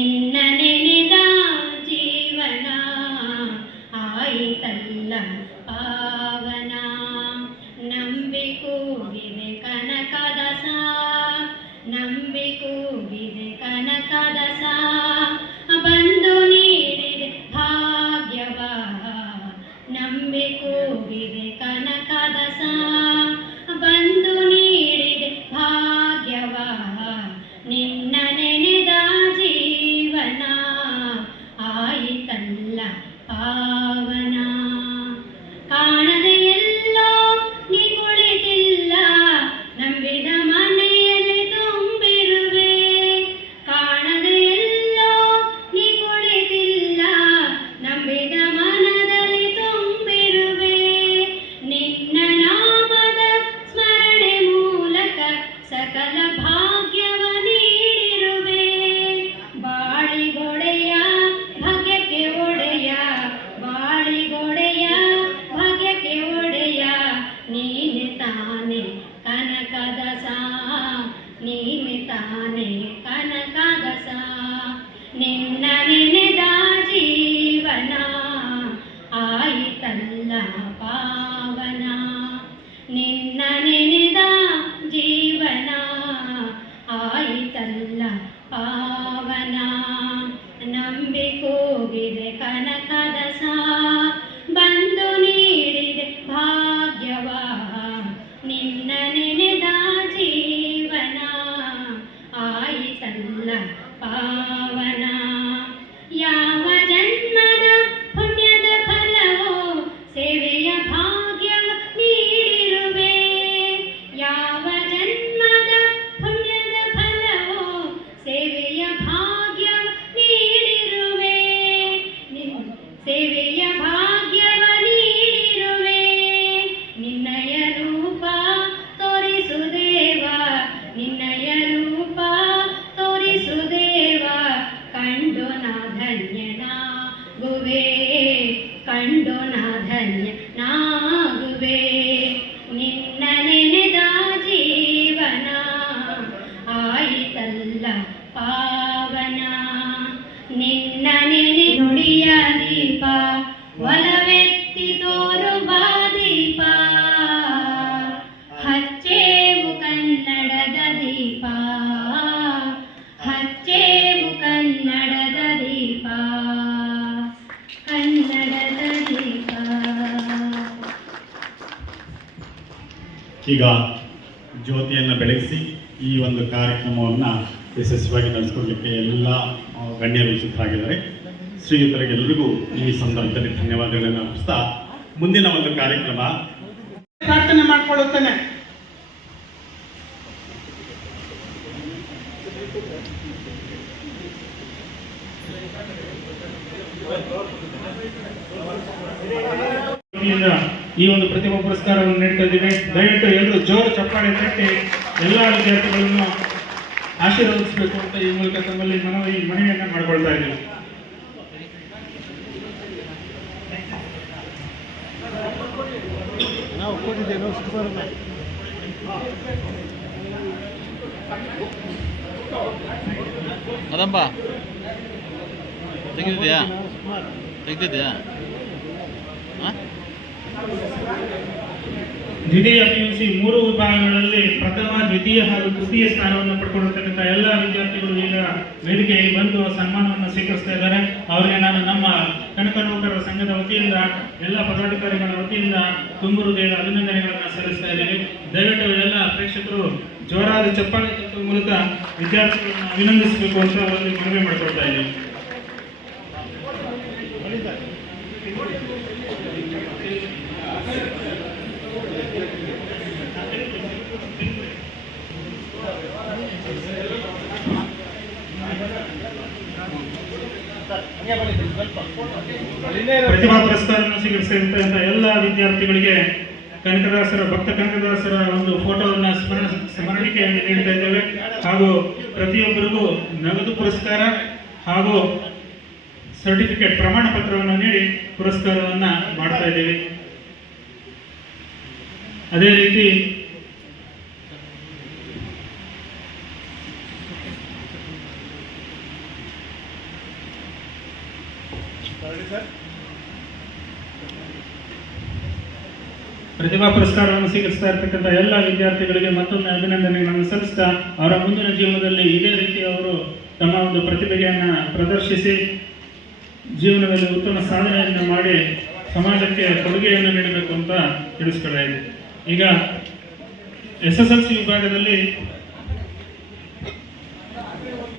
ನಿನ್ನ ನೆನೆದ ಜೀವನ ಆಯಿತಲ್ಲ ಪಾವನ. ನಂಬಿ ಕೂಗಿದೆ ಕನಕದ ಸಾ, ನಂಬಿ ಕೂಗಿದೆ ಕನಕದ ಸಾ, ಬಂದು ನೀಡಿದೆ ಭಾಗ್ಯವ. ನಂಬಿ ಕೂಗಿದೆ ಕನಕದ ಸಾ, ಬಂದು ನೀಡಿದೆ ಭಾಗ್ಯವ. ನಿನ್ನ ನೆನೆದ ಜೀವನ ಆಯಿತಲ್ಲ ಪಾವನ. ಕಾಣದೆ ಎಲ್ಲೋ ನೀ ಕುಳಿತಿಲ್ಲ, ನಂಬಿದ ಮನೆಯಲ್ಲಿ ತುಂಬಿರುವೆ. ಕಾಣದೆ ಎಲ್ಲೋ ನೀ ಕುಳಿತಿಲ್ಲ, ನಂಬಿದ ಮನದಲ್ಲಿ ತುಂಬಿರುವೆ. ನಿನ್ನ ನಾಮದ ಸ್ಮರಣೆ ಮೂಲಕ ಸಕಲ ಭಾಗ್ಯವ ನೀಡಿರುವೆ. ಬಾಳಿಗೊಡೆಯ ಭಾಗ್ಯಕ್ಕೆ ಒಡೆಯ, ಬಾಳಿಗೊಡೆಯ ಭಾಗ್ಯಕ್ಕೆ ಒಡೆಯ. ನೀನೆ ತಾನೆ ಕನಕದ ಸಾ, ನೀನೆ ತಾನೆ ಕನಕದ ಸಾ. ನಿನ್ನ ನೆನೆದ ಜೀವನ ಆಯಿತಲ್ಲ ಪಾವನ. ನಿನ್ನ ನೆನೆದ ಜೀವನ ಆಯಿತಲ್ಲ ಪಾವನ. ನಂಬಿ ಕೂಗಿದೆ ಕನಕದ ಸಾ, ಬಂದು ನೀಡಿದೆ ಭಾಗ್ಯವ. ನಿನ್ನ ನೆನೆದ ಜೀವನ ಆಯಿತಲ್ಲ ಪಾವನ. ಯಾವ ಜನ್ಮದ ಪುಣ್ಯದ ಫಲವೋ ಸೇವೆಯ ಭಾಗ್ಯವ ನೀಡಿರುವೆ. ಯಾವ ಜನ್ಮದ ಪುಣ್ಯದ ಫಲವೋ ಸೇವೆಯ ಭಾಗ್ಯವ ನೀಡಿರುವೆ. ಸೇವೆಯ ಭಾಗ್ಯವ ನೀಡಿರುವೆ. ನಿನ್ನಯ ರೂಪ ತೋರಿಸುದೇವ, ನಿನ್ನಯ ರೂಪ ತೋರಿಸುದೇವ. ಕಂಡು ನಾ ಧನ್ಯನಾಗುವೆ, ಕಂಡು ನಾ ಧನ್ಯನಾಗುವೆ. ನಿನ್ನ ನೆನೆದ ಜೀವನ ಆಯಿತಲ್ಲ ಪಾವನ. ನಿನ್ನ ನೆನೆ ನುಡಿಯ ದೀಪ, ಒಲವೆತ್ತಿ ತೋರುವ ದೀಪ. ಹಚ್ಚೇವು ಕನ್ನಡದ ದೀಪ, ಹಚ್ಚೇವು ಕನ್ನಡದ ದೀಪ, ಕನ್ನಡದ ದೀಪ. ಈಗ ಜ್ಯೋತಿಯನ್ನು ಬೆಳಗಿಸಿ ಈ ಒಂದು ಕಾರ್ಯಕ್ರಮವನ್ನು ಯಶಸ್ವಿಯಾಗಿ ನಡೆಸಿಕೊಡ್ಲಿಕ್ಕೆ ಎಲ್ಲ ಗಣ್ಯರು ಸಿದ್ಧರಾಗಿದ್ದಾರೆ. ಶ್ರೀಯುತರಿಗೆಲ್ಲರಿಗೂ ಈ ಸಂದರ್ಭದಲ್ಲಿ ಧನ್ಯವಾದಗಳನ್ನು ಅರ್ಪಿಸ್ತಾ ಮುಂದಿನ ಒಂದು ಕಾರ್ಯಕ್ರಮ ಪ್ರಾರ್ಥನೆ ಮಾಡಿಕೊಳ್ಳುತ್ತೇನೆ. ಈ ಒಂದು ಪ್ರತಿಭಾ ಪುರಸ್ಕಾರವನ್ನು ನೀಡ್ತಾ ಇದ್ದೀವಿ. ದಯವಿಟ್ಟು ಎಲ್ಲರೂ ಜೋರು ಚಪ್ಪಾಳೆ ತಟ್ಟಿ ಎಲ್ಲ ವಿದ್ಯಾರ್ಥಿಗಳನ್ನು ಆಶೀರ್ವದಿಸಬೇಕು ಅಂತ ಈ ಮೂಲಕ ತಮ್ಮಲ್ಲಿ ಮನವಿಯನ್ನು ಮಾಡಿಕೊಳ್ತಾ ಇದ್ದೀವಿ. ಅದಮ್ಮ ತೆಗೆದಿದ್ಯಾ ತೆಗೆದಿದ್ಯಾ? ದ್ವಿತೀಯ PUC 3 ವಿಭಾಗಗಳಲ್ಲಿ ಪ್ರಥಮ, ದ್ವಿತೀಯ ಹಾಗೂ ತೃತೀಯ ಸ್ಥಾನವನ್ನು ಪಡ್ಕೊಂಡಿರ್ತಕ್ಕಂಥ ಎಲ್ಲ ವಿದ್ಯಾರ್ಥಿಗಳು ಈಗ ವೇದಿಕೆಯಲ್ಲಿ ಬಂದು ಸನ್ಮಾನವನ್ನು ಸ್ವೀಕರಿಸ್ತಾ ಇದ್ದಾರೆ. ಅವರಿಗೆ ನಾನು ನಮ್ಮ ಕನಕ ನೌಕರರ ಸಂಘದ ವತಿಯಿಂದ ಎಲ್ಲ ಪದಾಧಿಕಾರಿಗಳ ವತಿಯಿಂದ ತುಂಬು ಹೃದಯದ ಅಭಿನಂದನೆಗಳನ್ನು ಸಲ್ಲಿಸ್ತಾ ಇದ್ದೀವಿ. ದಯವಿಟ್ಟು ಎಲ್ಲ ಪ್ರೇಕ್ಷಕರು ಜೋರಾದ ಚಪ್ಪಾಳೆ ತಟ್ಟುವ ಮೂಲಕ ವಿದ್ಯಾರ್ಥಿಗಳನ್ನು ಅಭಿನಂದಿಸಬೇಕು ಅಂತ ಅವರಲ್ಲಿ ಮನವಿ ಮಾಡಿಕೊಳ್ತಾ ಇದ್ದೀವಿ. ಪ್ರತಿಭಾ ಪುರಸ್ಕಾರವನ್ನು ಸ್ವೀಕರಿಸಿದಂತಹ ಎಲ್ಲ ವಿದ್ಯಾರ್ಥಿಗಳಿಗೆ ಕನಕದಾಸರ ಭಕ್ತ ಕನಕದಾಸರ ಒಂದು ಫೋಟೋವನ್ನು ಸ್ಮರಣಿಕೆಯನ್ನು ನೀಡ್ತಾ ಇದ್ದೇವೆ. ಹಾಗೂ ಪ್ರತಿಯೊಬ್ಬರಿಗೂ ನಗದು ಪುರಸ್ಕಾರ ಹಾಗೂ ಸರ್ಟಿಫಿಕೇಟ್ ಪ್ರಮಾಣ ಪತ್ರವನ್ನು ನೀಡಿ ಪುರಸ್ಕಾರವನ್ನು ಮಾಡ್ತಾ ಇದ್ದೇವೆ. ಅದೇ ರೀತಿ ಪ್ರತಿಭಾ ಪುರಸ್ಕಾರವನ್ನು ಸ್ವೀಕರಿಸ್ತಾ ಇರತಕ್ಕಂಥ ಎಲ್ಲ ವಿದ್ಯಾರ್ಥಿಗಳಿಗೆ ಮತ್ತೊಮ್ಮೆ ಅಭಿನಂದನೆಗಳನ್ನು ಸಲ್ಲಿಸ್ತಾ ಅವರ ಮುಂದಿನ ಜೀವನದಲ್ಲಿ ಇದೇ ರೀತಿ ಅವರು ತಮ್ಮ ಒಂದು ಪ್ರತಿಭೆಯನ್ನು ಪ್ರದರ್ಶಿಸಿ ಜೀವನದಲ್ಲಿ ಉತ್ತಮ ಸಾಧನೆಯನ್ನು ಮಾಡಿ ಸಮಾಜಕ್ಕೆ ಕೊಡುಗೆಯನ್ನು ನೀಡಬೇಕು ಅಂತ ತಿಳಿಸ್ಕೊಳ್ಳಲಾಗಿದೆ. ಈಗ SSLC ವಿಭಾಗದಲ್ಲಿ